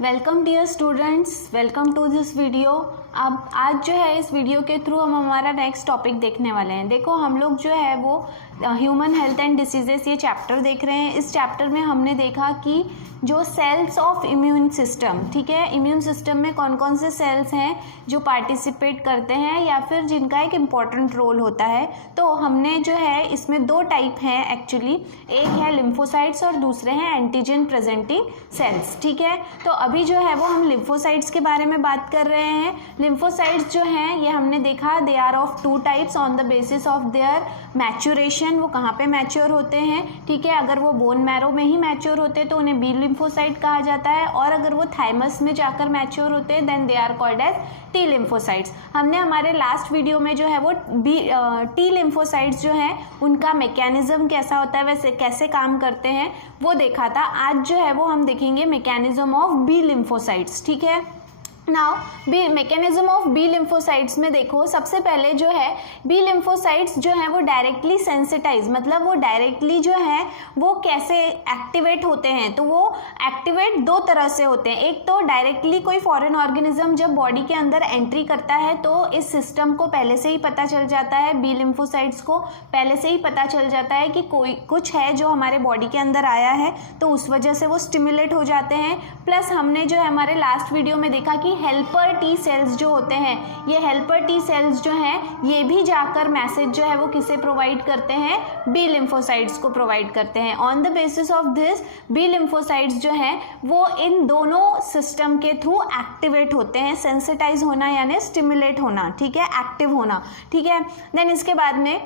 Welcome dear students, welcome to this video. अब आज जो है इस वीडियो के थ्रू हम हमारा नेक्स्ट टॉपिक देखने वाले हैं। देखो हम लोग जो है वो ह्यूमन हेल्थ एंड डिसीजेस ये चैप्टर देख रहे हैं। इस चैप्टर में हमने देखा कि जो सेल्स ऑफ इम्यून सिस्टम, ठीक है, इम्यून सिस्टम में कौन कौन से सेल्स हैं जो पार्टिसिपेट करते हैं या फिर जिनका एक इम्पॉर्टेंट रोल होता है। तो हमने जो है इसमें दो टाइप हैं एक्चुअली, एक है लिम्फोसाइट्स और दूसरे हैं एंटीजन प्रेजेंटिंग सेल्स, ठीक है। तो अभी जो है वो हम लिम्फोसाइट्स के बारे में बात कर रहे हैं। लिम्फोसाइट्स जो हैं ये हमने देखा they are of two types on the basis of their maturation, वो कहाँ पे मैच्योर होते हैं, ठीक है। अगर वो बोन मैरो में ही मैच्योर होते हैं तो उन्हें बी लिम्फोसाइट कहा जाता है, और अगर वो थाइमस में जाकर मैच्योर होते हैं then they are called as T lymphocytes. हमने हमारे लास्ट वीडियो में जो है वो टी लिम्फोसाइट्स जो है उनका मैकेनिज्म कैसा होता है, वैसे कैसे काम करते हैं वो देखा था। आज जो है वो हम देखेंगे मैकेनिज्म ऑफ बी लिम्फोसाइट्स, ठीक है। Now B mechanism of B lymphocytes में देखो, सबसे पहले जो है बी लिम्फोसाइट्स जो है वो डायरेक्टली सेंसिटाइज, मतलब वो डायरेक्टली जो है वो कैसे एक्टिवेट होते हैं। तो वो एक्टिवेट दो तरह से होते हैं। एक तो डायरेक्टली कोई फॉरेन ऑर्गेनिज्म जब बॉडी के अंदर एंट्री करता है तो इस सिस्टम को पहले से ही पता चल जाता है, बी लिम्फोसाइट्स को पहले से ही पता चल जाता है कि कोई कुछ है जो हमारे बॉडी के अंदर आया है, तो उस वजह से वो स्टिमुलेट हो जाते हैं। प्लस हमने जो है हमारे लास्ट वीडियो में देखा कि हेल्पर टी सेल्स जो होते हैं, ये हेल्पर टी सेल्स जो हैं ये भी जाकर मैसेज जो है वो किसे प्रोवाइड करते हैं, बी लिम्फोसाइट्स को प्रोवाइड करते हैं। On the basis of this B lymphocytes जो हैं वो इन दोनों सिस्टम के थ्रू एक्टिवेट होते हैं, सेंसिटाइज होना यानी स्टिमुलेट होना, ठीक है, एक्टिव होना, ठीक है। देन इसके बाद में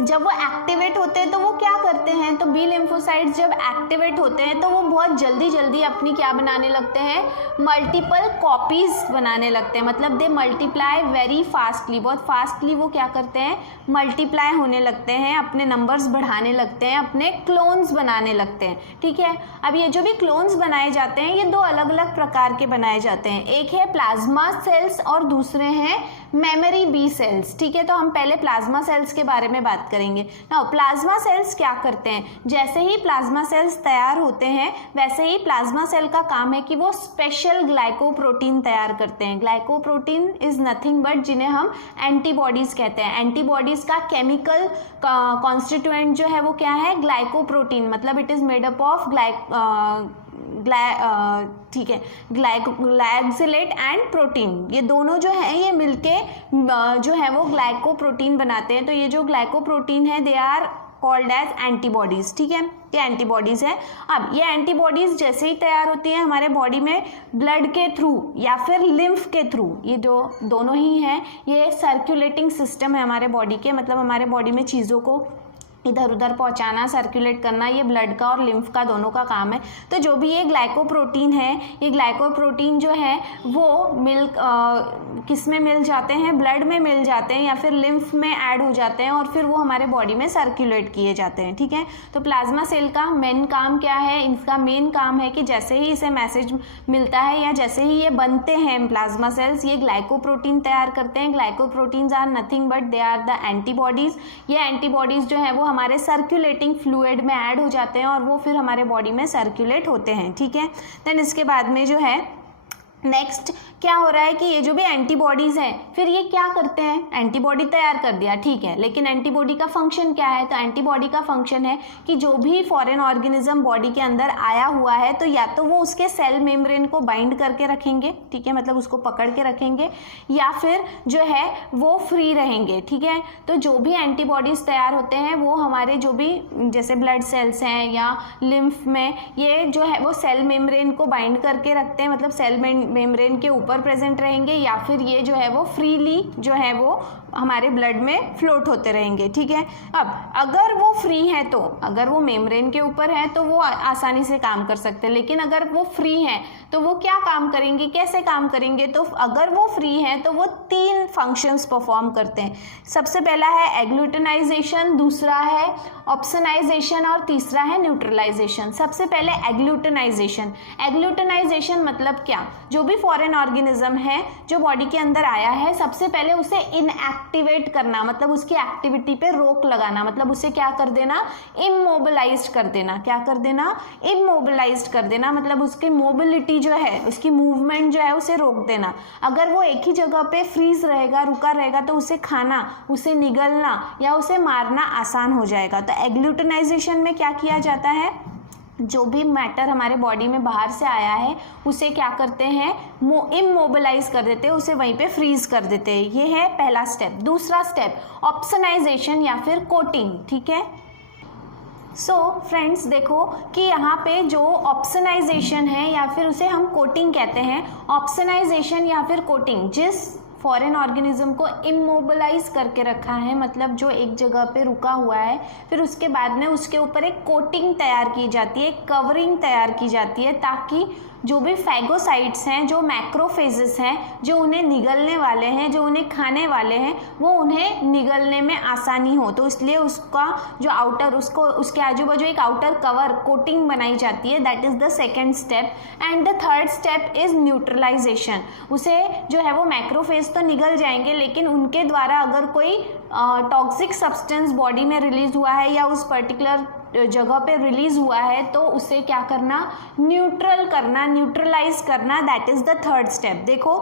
जब वो एक्टिवेट होते हैं तो वो क्या करते हैं, तो बी लिम्फोसाइट्स जब एक्टिवेट होते हैं तो वो बहुत जल्दी जल्दी अपनी क्या बनाने लगते हैं, मल्टीपल कॉपीज बनाने लगते हैं, मतलब दे मल्टीप्लाई वेरी फास्टली, बहुत फास्टली वो क्या करते हैं, मल्टीप्लाई होने लगते हैं, अपने नंबर्स बढ़ाने लगते हैं, अपने क्लोन्स बनाने लगते हैं, ठीक है। अब ये जो भी क्लोन्स बनाए जाते हैं ये दो अलग अलग प्रकार के बनाए जाते हैं, एक है प्लाज्मा सेल्स और दूसरे हैं मेमोरी बी सेल्स, ठीक है। तो हम पहले प्लाज्मा सेल्स के बारे में बात करेंगे। नाउ प्लाज्मा सेल्स क्या करते हैं, जैसे ही प्लाज्मा सेल्स तैयार होते हैं वैसे ही प्लाज्मा सेल का काम है कि वो स्पेशल ग्लाइकोप्रोटीन तैयार करते हैं। ग्लाइकोप्रोटीन इज नथिंग बट जिन्हें हम एंटीबॉडीज कहते हैं। एंटीबॉडीज का केमिकल कॉन्स्टिट्यूएंट जो है वो क्या है, ग्लाइकोप्रोटीन, मतलब it is made up of ठीक है, ग्लाइकोसिलेट एंड प्रोटीन, ये दोनों जो है ये मिलके जो है वो ग्लाइकोप्रोटीन बनाते हैं। तो ये जो ग्लाइकोप्रोटीन है they are called as antibodies, ठीक है, ये एंटीबॉडीज है। अब ये एंटीबॉडीज जैसे ही तैयार होती है हमारे बॉडी में ब्लड के थ्रू या फिर लिम्फ के थ्रू, ये जो दोनों ही हैं ये सर्कुलेटिंग सिस्टम है हमारे बॉडी के, मतलब हमारे बॉडी में चीज़ों को इधर उधर पहुंचाना, सर्कुलेट करना, ये ब्लड का और लिम्फ का दोनों का काम है। तो जो भी ये ग्लाइकोप्रोटीन है, ये ग्लाइकोप्रोटीन जो है वो किस में मिल जाते हैं, ब्लड में मिल जाते हैं या फिर लिम्फ में ऐड हो जाते हैं और फिर वो हमारे बॉडी में सर्कुलेट किए जाते हैं, ठीक है। तो प्लाज्मा सेल का मेन काम क्या है, इनका मेन काम है कि जैसे ही इसे मैसेज मिलता है या जैसे ही ये बनते हैं प्लाज्मा सेल्स, ये ग्लाइकोप्रोटीन तैयार करते हैं। Glycoproteins are nothing but they are the antibodies. ये एंटीबॉडीज जो है वो हमारे सर्कुलेटिंग फ्लूइड में ऐड हो जाते हैं और वो फिर हमारे बॉडी में सर्कुलेट होते हैं, ठीक है। देन इसके बाद में जो है नेक्स्ट क्या हो रहा है कि ये जो भी एंटीबॉडीज हैं फिर ये क्या करते हैं, एंटीबॉडी तैयार कर दिया, ठीक है, लेकिन एंटीबॉडी का फंक्शन क्या है, तो एंटीबॉडी का फंक्शन है कि जो भी फॉरेन ऑर्गेनिज्म बॉडी के अंदर आया हुआ है तो या तो वो उसके सेल मेम्ब्रेन को बाइंड करके रखेंगे, ठीक है, मतलब उसको पकड़ के रखेंगे, या फिर जो है वो फ्री रहेंगे, ठीक है। तो जो भी एंटीबॉडीज तैयार होते हैं वो हमारे जो भी जैसे ब्लड सेल्स हैं या लिम्फ में ये जो है वो सेल मेम्ब्रेन को बाइंड करके रखते हैं, मतलब सेल मेम्ब्रेन के ऊपर प्रेजेंट रहेंगे, या फिर ये जो है वो फ्रीली जो है वो हमारे ब्लड में फ्लोट होते रहेंगे, ठीक है। अब अगर वो फ्री है, तो अगर वो मेम्ब्रेन के ऊपर है तो वो आसानी से काम कर सकते हैं, लेकिन अगर वो फ्री हैं तो वो क्या काम करेंगे, कैसे काम करेंगे, तो अगर वो फ्री हैं तो वो तीन फंक्शंस परफॉर्म करते हैं। सबसे पहला है एग्लूटिनाइजेशन, दूसरा है ऑप्सोनाइजेशन और तीसरा है न्यूट्रलाइजेशन। सबसे पहले एग्लूटिनाइजेशन। एग्लूटिनाइजेशन मतलब क्या, जो भी फॉरेन ऑर्गेनिज्म है जो बॉडी के अंदर आया है सबसे पहले उसे इनएक्टिव एक्टिवेट करना, मतलब उसकी एक्टिविटी पे रोक लगाना, मतलब उसे क्या कर देना, इमोबिलाइज कर देना। क्या कर देना, इमोबिलाइज कर देना, मतलब उसकी मोबिलिटी जो है, उसकी मूवमेंट जो है उसे रोक देना। अगर वो एक ही जगह पे फ्रीज रहेगा, रुका रहेगा, तो उसे खाना, उसे निगलना या उसे मारना आसान हो जाएगा। तो एग्लूटिनाइजेशन में क्या किया जाता है, जो भी मैटर हमारे बॉडी में बाहर से आया है उसे क्या करते हैं, इमोबिलाइज कर देते हैं, उसे वहीं पे फ्रीज कर देते हैं। ये है पहला स्टेप। दूसरा स्टेप ऑप्सनाइजेशन या फिर कोटिंग। ठीक है, सो फ्रेंड्स देखो कि यहाँ पे जो ऑप्सनाइजेशन है या फिर उसे हम कोटिंग कहते हैं, ऑप्सनाइजेशन या फिर कोटिंग, जिस फॉरेन ऑर्गेनिज्म को इमोबिलाइज करके रखा है, मतलब जो एक जगह पे रुका हुआ है, फिर उसके बाद में उसके ऊपर एक कोटिंग तैयार की जाती है, एक कवरिंग तैयार की जाती है, ताकि जो भी फैगोसाइट्स हैं, जो मैक्रोफेजेस हैं, जो उन्हें निगलने वाले हैं, जो उन्हें खाने वाले हैं, वो उन्हें निगलने में आसानी हो। तो इसलिए उसका जो आउटर, उसको उसके आजू बाजू एक आउटर कवर कोटिंग बनाई जाती है। That is the second step. And the third step is neutralisation. उसे जो है वो मैक्रोफेज तो निगल जाएंगे, लेकिन उनके द्वारा अगर कोई टॉक्सिक सब्सटेंस बॉडी में रिलीज हुआ है या उस पर्टिकुलर जगह पे रिलीज हुआ है, तो उसे क्या करना, न्यूट्रल करना, न्यूट्रलाइज करना। That is the third step. देखो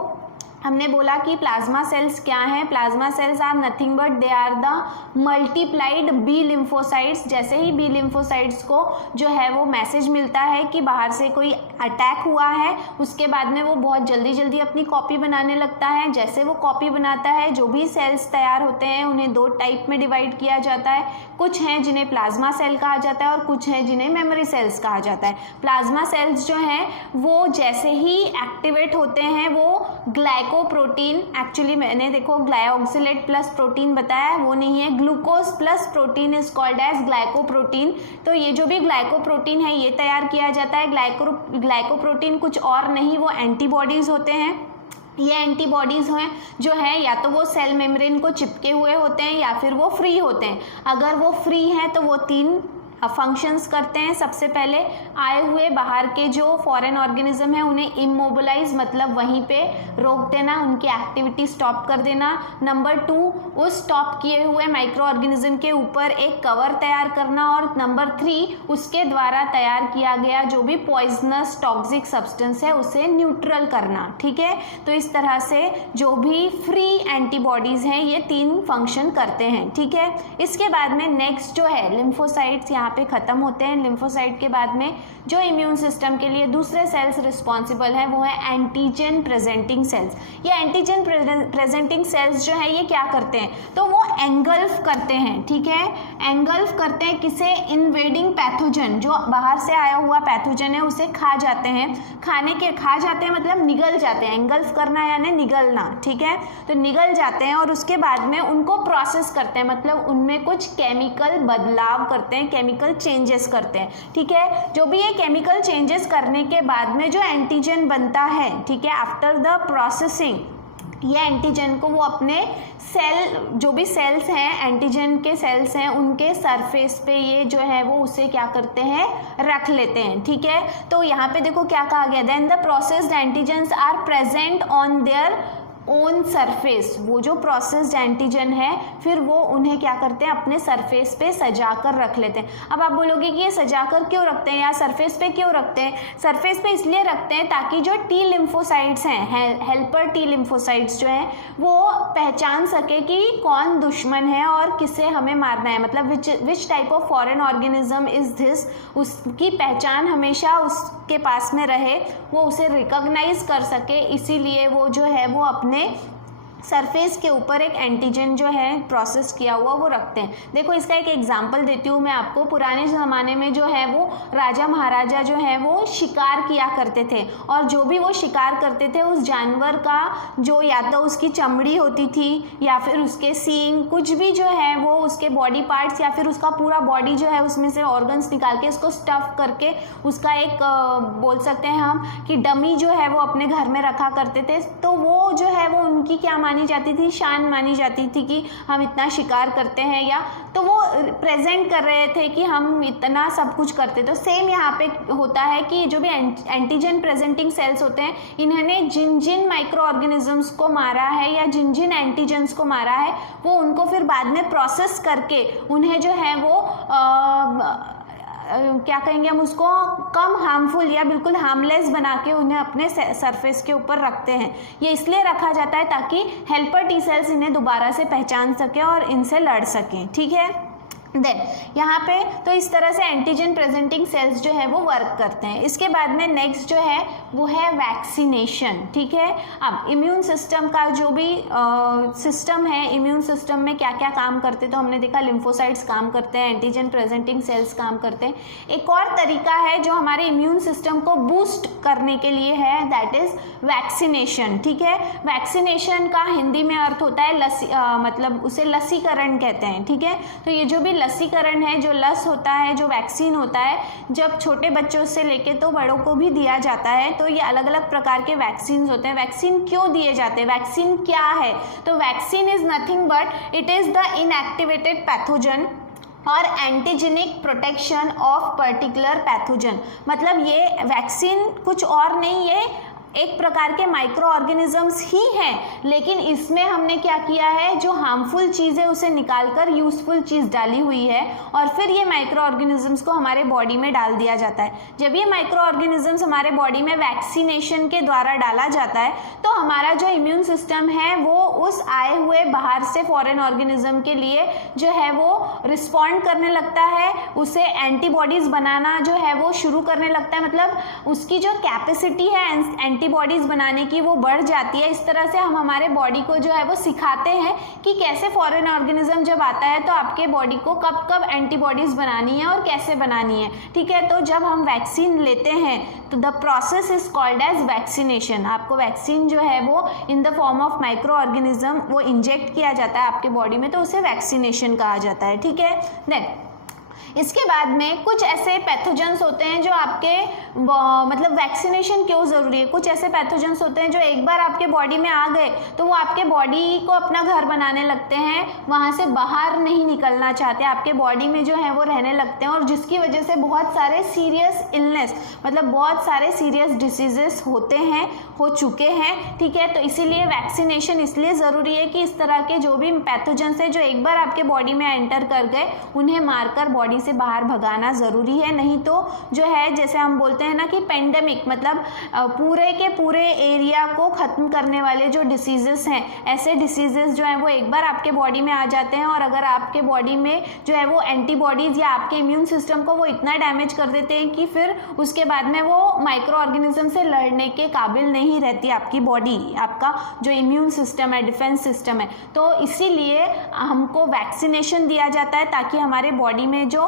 हमने बोला कि प्लाज्मा सेल्स क्या हैं। Plasma cells are nothing but they are the multiplied B lymphocytes. जैसे ही बी लिम्फोसाइट्स को जो है वो मैसेज मिलता है कि बाहर से कोई अटैक हुआ है, उसके बाद में वो बहुत जल्दी जल्दी अपनी कॉपी बनाने लगता है। जैसे वो कॉपी बनाता है, जो भी सेल्स तैयार होते हैं उन्हें दो टाइप में डिवाइड किया जाता है। कुछ हैं जिन्हें प्लाज्मा सेल कहा जाता है और कुछ हैं जिन्हें मेमोरी सेल्स कहा जाता है। प्लाज्मा सेल्स जो हैं वो जैसे ही एक्टिवेट होते हैं, वो ग्लाइकोप्रोटीन, एक्चुअली मैंने देखो ग्लाइऑक्सिलेट प्लस प्रोटीन बताया, वो नहीं है, glucose plus protein is called as glycoprotein. तो ये जो भी ग्लाइकोप्रोटीन है ये तैयार किया जाता है। ग्लाइकोप्रोटीन कुछ और नहीं, वो एंटीबॉडीज होते हैं। ये एंटीबॉडीज़ हैं जो है या तो वो सेल मेम्ब्रेन को चिपके हुए होते हैं या फिर वो फ्री होते हैं। अगर वो फ्री हैं तो वो तीन फंक्शंस करते हैं। सबसे पहले आए हुए बाहर के जो फॉरेन ऑर्गेनिज्म है उन्हें इमोबिलाइज, मतलब वहीं पे रोक देना, उनकी एक्टिविटी स्टॉप कर देना। नंबर 2, उस स्टॉप किए हुए माइक्रो ऑर्गेनिज्म के ऊपर एक कवर तैयार करना। और नंबर 3, उसके द्वारा तैयार किया गया जो भी पॉइजनस टॉक्सिक सब्सटेंस है उसे न्यूट्रल करना। ठीक है, तो इस तरह से जो भी फ्री एंटीबॉडीज हैं ये तीन फंक्शन करते हैं। ठीक है, इसके बाद में नेक्स्ट जो है लिम्फोसाइट्स यहाँ पे खत्म होते हैं। लिम्फोसाइट के बाद में जो इम्यून सिस्टम के लिए दूसरे सेल्स रिस्पॉन्सिबल है वो है एंटीजन प्रेजेंटिंग सेल्स। ये एंटीजन प्रेजेंटिंग सेल्स जो है ये क्या करते हैं, तो वो एंगल्फ करते हैं। ठीक है, एंगल्फ करते हैं किसे, इन्वेडिंग पैथोजन, जो बाहर से आया हुआ पैथोजन है उसे खा जाते हैं। खा जाते हैं मतलब निगल जाते हैं। एंगल्फ करना यानी निगलना। ठीक है, तो निगल जाते हैं और उसके बाद में उनको प्रोसेस करते हैं, मतलब उनमें कुछ केमिकल बदलाव करते हैं, केमिकल चेंजेस करते हैं। ठीक है, जो भी ये केमिकल चेंजेस करने के बाद में जो एंटीजन बनता है, ठीक है, आफ्टर द प्रोसेसिंग, ये एंटीजन को वो अपने सेल, जो भी सेल्स हैं एंटीजन के सेल्स हैं, उनके सरफेस पे ये जो है वो उसे क्या करते हैं, रख लेते हैं। ठीक है, तो यहाँ पे देखो क्या कहा गया, then the processed antigens are present on their own surface. वो जो प्रोसेस्ड एंटीजन है फिर वो उन्हें क्या करते हैं, अपने सरफेस पे सजा कर रख लेते हैं। अब आप बोलोगे कि ये सजा कर क्यों रखते हैं या सरफेस पे क्यों रखते हैं? सरफेस पे इसलिए रखते हैं ताकि जो टी लिम्फोसाइट्स हैं, हेल्पर टी लिम्फोसाइट्स जो हैं, वो पहचान सके कि कौन दुश्मन है और किसे हमें मारना है, मतलब which type of foreign organism is this, उसकी पहचान हमेशा उसके पास में रहे, वो उसे रिकॉग्नाइज कर सके। इसीलिए वो जो है वो अपने सरफेस के ऊपर एक एंटीजन जो है प्रोसेस किया हुआ वो रखते हैं। देखो इसका एक एग्जांपल देती हूँ मैं आपको। पुराने ज़माने में जो है वो राजा महाराजा जो है वो शिकार किया करते थे, और जो भी वो शिकार करते थे उस जानवर का जो या तो उसकी चमड़ी होती थी या फिर उसके सींग, कुछ भी जो है वो उसके बॉडी पार्ट्स या फिर उसका पूरा बॉडी जो है उसमें से ऑर्गन्स निकाल के उसको स्टफ करके उसका एक बोल सकते हैं हम कि डमी जो है वो अपने घर में रखा करते थे। तो वो जो है वो उनकी क्या मानी जाती थी, शान मानी जाती थी कि हम इतना शिकार करते हैं, या तो वो प्रेजेंट कर रहे थे कि हम इतना सब कुछ करते। तो सेम यहाँ पे होता है कि जो भी एंटीजन प्रेजेंटिंग सेल्स होते हैं, इन्होंने जिन जिन माइक्रो ऑर्गेनिजम्स को मारा है या जिन जिन एंटीजन्स को मारा है, वो उनको फिर बाद में प्रोसेस करके उन्हें जो है वो क्या कहेंगे हम उसको, कम हार्मफुल या बिल्कुल हार्मलेस बना के उन्हें अपने सरफेस के ऊपर रखते हैं। ये इसलिए रखा जाता है ताकि हेल्पर टी सेल्स इन्हें दोबारा से पहचान सकें और इनसे लड़ सकें। ठीक है, देन यहाँ पे तो इस तरह से एंटीजन प्रेजेंटिंग सेल्स जो है वो वर्क करते हैं। इसके बाद में नेक्स्ट जो है वो है वैक्सीनेशन। ठीक है, अब इम्यून सिस्टम का जो भी सिस्टम है, इम्यून सिस्टम में क्या क्या काम करते, तो हमने देखा लिम्फोसाइट्स काम करते हैं, एंटीजन प्रेजेंटिंग सेल्स काम करते हैं। एक और तरीका है जो हमारे इम्यून सिस्टम को बूस्ट करने के लिए है, दैट इज वैक्सीनेशन। ठीक है, वैक्सीनेशन का हिंदी में अर्थ होता है मतलब उसे लसीकरण कहते हैं। ठीक है, तो ये जो भी लसीकरण है, जो लस होता है, जो वैक्सीन होता है, जब छोटे बच्चों से लेके तो बड़ों को भी दिया जाता है। तो ये अलग अलग प्रकार के वैक्सीन होते हैं। वैक्सीन क्यों दिए जाते हैं, वैक्सीन क्या है, तो vaccine is nothing but it is the inactivated pathogen और antigenic protection of particular pathogen. मतलब ये वैक्सीन कुछ और नहीं, ये एक प्रकार के माइक्रो ऑर्गेनिजम्स ही हैं, लेकिन इसमें हमने क्या किया है, जो हार्मफुल चीज़ है उसे निकालकर यूजफुल चीज़ डाली हुई है, और फिर ये माइक्रो ऑर्गेनिजम्स को हमारे बॉडी में डाल दिया जाता है। जब ये माइक्रो ऑर्गेनिजम्स हमारे बॉडी में वैक्सीनेशन के द्वारा डाला जाता है, तो हमारा जो इम्यून सिस्टम है वो उस आए हुए बाहर से फॉरेन ऑर्गेनिज्म के लिए जो है वो रिस्पॉन्ड करने लगता है, उसे एंटीबॉडीज बनाना जो है वो शुरू करने लगता है। मतलब उसकी जो कैपेसिटी है एंटीबॉडीज बनाने की वो बढ़ जाती है। इस तरह से हम हमारे बॉडी को जो है वो सिखाते हैं कि कैसे फॉरेन ऑर्गेनिज्म जब आता है तो आपके बॉडी को कब कब एंटीबॉडीज बनानी है और कैसे बनानी है। ठीक है, तो जब हम वैक्सीन लेते हैं तो the process is called as vaccination. आपको वैक्सीन जो है वो in the form of micro organism वो इंजेक्ट किया जाता है आपके बॉडी में, तो उसे वैक्सीनेशन कहा जाता है। ठीक है, देन इसके बाद में कुछ ऐसे पैथोजेंस होते हैं जो आपके मतलब वैक्सीनेशन क्यों ज़रूरी है। कुछ ऐसे पैथोजेंस होते हैं जो एक बार आपके बॉडी में आ गए तो वो आपके बॉडी को अपना घर बनाने लगते हैं, वहाँ से बाहर नहीं निकलना चाहते, आपके बॉडी में जो है वो रहने लगते हैं, और जिसकी वजह से बहुत सारे सीरियस इलनेस मतलब बहुत सारे सीरियस डिसीजेस होते हैं, हो चुके हैं। ठीक है, तो इसीलिए वैक्सीनेशन इसलिए ज़रूरी है कि इस तरह के जो भी पैथोजेंस है जो एक बार आपके बॉडी में एंटर कर गए उन्हें मारकर बॉडी से बाहर भगाना ज़रूरी है। नहीं तो जो है जैसे हम बोलते हैं ना कि पेंडेमिक मतलब पूरे के पूरे एरिया को ख़त्म करने वाले जो डिसीजेस हैं, ऐसे डिसीजेस जो हैं वो एक बार आपके बॉडी में आ जाते हैं, और अगर आपके बॉडी में जो है वो एंटीबॉडीज़ या आपके इम्यून सिस्टम को वो इतना डैमेज कर देते हैं कि फिर उसके बाद में वो माइक्रो ऑर्गेनिज्म से लड़ने के काबिल नहीं रहती आपकी बॉडी, आपका जो इम्यून सिस्टम है, डिफेंस सिस्टम है। तो इसीलिए हमको वैक्सीनेशन दिया जाता है ताकि हमारे बॉडी में जो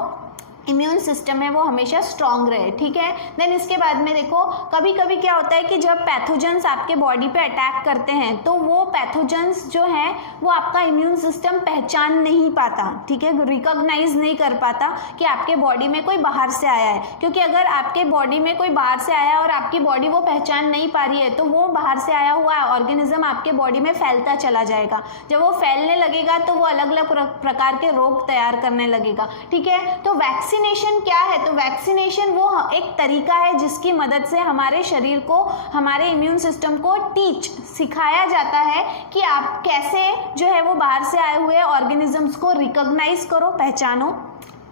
इम्यून सिस्टम है वो हमेशा स्ट्रांग रहे। ठीक है, देन इसके बाद में देखो कभी कभी क्या होता है कि जब पैथोजेंस आपके बॉडी पे अटैक करते हैं तो वो पैथोजेंस जो है वो आपका इम्यून सिस्टम पहचान नहीं पाता। ठीक है, रिकॉग्नाइज नहीं कर पाता कि आपके बॉडी में कोई बाहर से आया है, क्योंकि अगर आपके बॉडी में कोई बाहर से आया और आपकी बॉडी वो पहचान नहीं पा रही है तो वो बाहर से आया हुआ ऑर्गेनिज्म आपके बॉडी में फैलता चला जाएगा। जब वो फैलने लगेगा तो वो अलग अलग प्रकार के रोग तैयार करने लगेगा। ठीक है, तो वैक्सीनेशन क्या है, तो वैक्सीनेशन वो एक तरीका है जिसकी मदद से हमारे शरीर को, हमारे इम्यून सिस्टम को सिखाया जाता है कि आप कैसे जो है वो बाहर से आए हुए ऑर्गेनिजम्स को रिकॉग्नाइज करो, पहचानो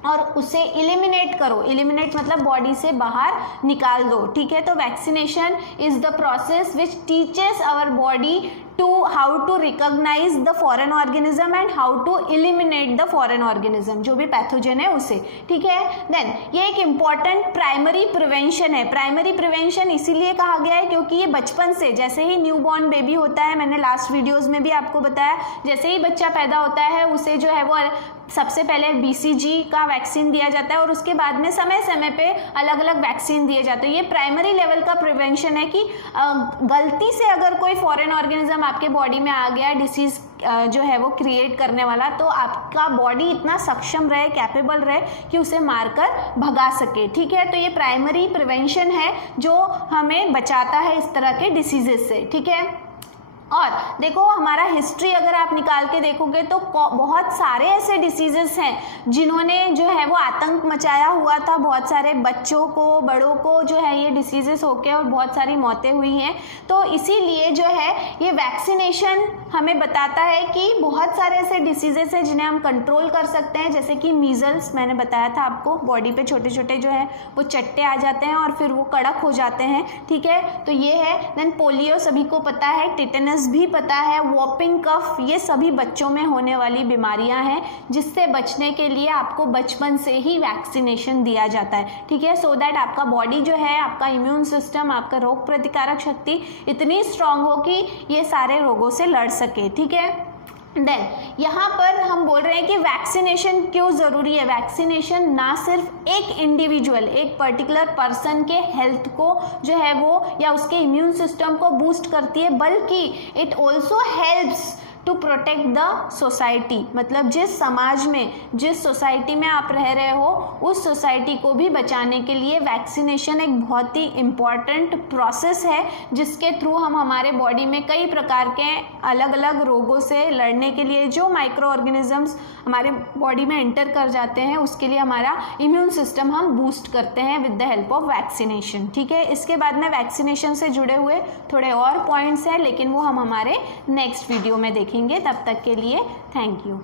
और उसे एलिमिनेट करो। एलिमिनेट मतलब बॉडी से बाहर निकाल दो। ठीक है, तो vaccination is the process which teaches our body to how to recognise the foreign organism and how to eliminate the foreign organism, जो भी पैथोजन है उसे। ठीक है, देन ये एक इम्पॉर्टेंट प्राइमरी प्रिवेंशन है। प्राइमरी प्रिवेंशन इसीलिए कहा गया है क्योंकि ये बचपन से, जैसे ही न्यूबॉर्न बेबी होता है, मैंने लास्ट वीडियोस में भी आपको बताया, जैसे ही बच्चा पैदा होता है उसे जो है वो सबसे पहले BCG का वैक्सीन दिया जाता है और उसके बाद में समय समय पे अलग अलग वैक्सीन दिए जाते हैं। ये प्राइमरी लेवल का प्रिवेंशन है कि गलती से अगर कोई फॉरेन ऑर्गेनिज्म आपके बॉडी में आ गया डिसीज जो है वो क्रिएट करने वाला, तो आपका बॉडी इतना सक्षम रहे, कैपेबल रहे कि उसे मारकर भगा सके। ठीक है, तो ये प्राइमरी प्रिवेंशन है जो हमें बचाता है इस तरह के डिसीजेस से। ठीक है, और देखो हमारा हिस्ट्री अगर आप निकाल के देखोगे तो बहुत सारे ऐसे डिसीजेस हैं जिन्होंने जो है वो आतंक मचाया हुआ था, बहुत सारे बच्चों को, बड़ों को जो है ये डिसीजेस होके और बहुत सारी मौतें हुई हैं। तो इसीलिए जो है ये वैक्सीनेशन हमें बताता है कि बहुत सारे ऐसे डिसीजेस हैं जिन्हें हम कंट्रोल कर सकते हैं, जैसे कि मीजल्स, मैंने बताया था आपको, बॉडी पे छोटे छोटे जो है वो चट्टे आ जाते हैं और फिर वो कड़क हो जाते हैं, ठीक है, तो ये है। देन पोलियो सभी को पता है, टिटेनस भी पता है, वॉपिंग कफ, ये सभी बच्चों में होने वाली बीमारियां हैं जिससे बचने के लिए आपको बचपन से ही वैक्सीनेशन दिया जाता है, ठीक है, सो दैट आपका बॉडी जो है, आपका इम्यून सिस्टम, आपका रोग प्रतिकारक शक्ति इतनी स्ट्रांग हो कि ये सारे रोगों से लड़ सके, ठीक है। देन यहाँ पर हम बोल रहे हैं कि वैक्सीनेशन क्यों ज़रूरी है। वैक्सीनेशन ना सिर्फ एक इंडिविजुअल, एक पर्टिकुलर पर्सन के हेल्थ को जो है वो या उसके इम्यून सिस्टम को बूस्ट करती है, बल्कि it also helps to protect the society, मतलब जिस समाज में, जिस सोसाइटी में आप रह रहे हो उस सोसाइटी को भी बचाने के लिए वैक्सीनेशन एक बहुत ही इम्पॉर्टेंट प्रोसेस है, जिसके थ्रू हम हमारे बॉडी में कई प्रकार के अलग अलग रोगों से लड़ने के लिए जो माइक्रो ऑर्गेनिजम्स हमारे बॉडी में एंटर कर जाते हैं उसके लिए हमारा इम्यून सिस्टम हम बूस्ट करते हैं with the help of vaccination, ठीक है। इसके बाद में वैक्सीनेशन से जुड़े हुए थोड़े और पॉइंट्स हैं, लेकिन वो हम हमारे नेक्स्ट वीडियो में देखेंगे। तब तक के लिए थैंक यू।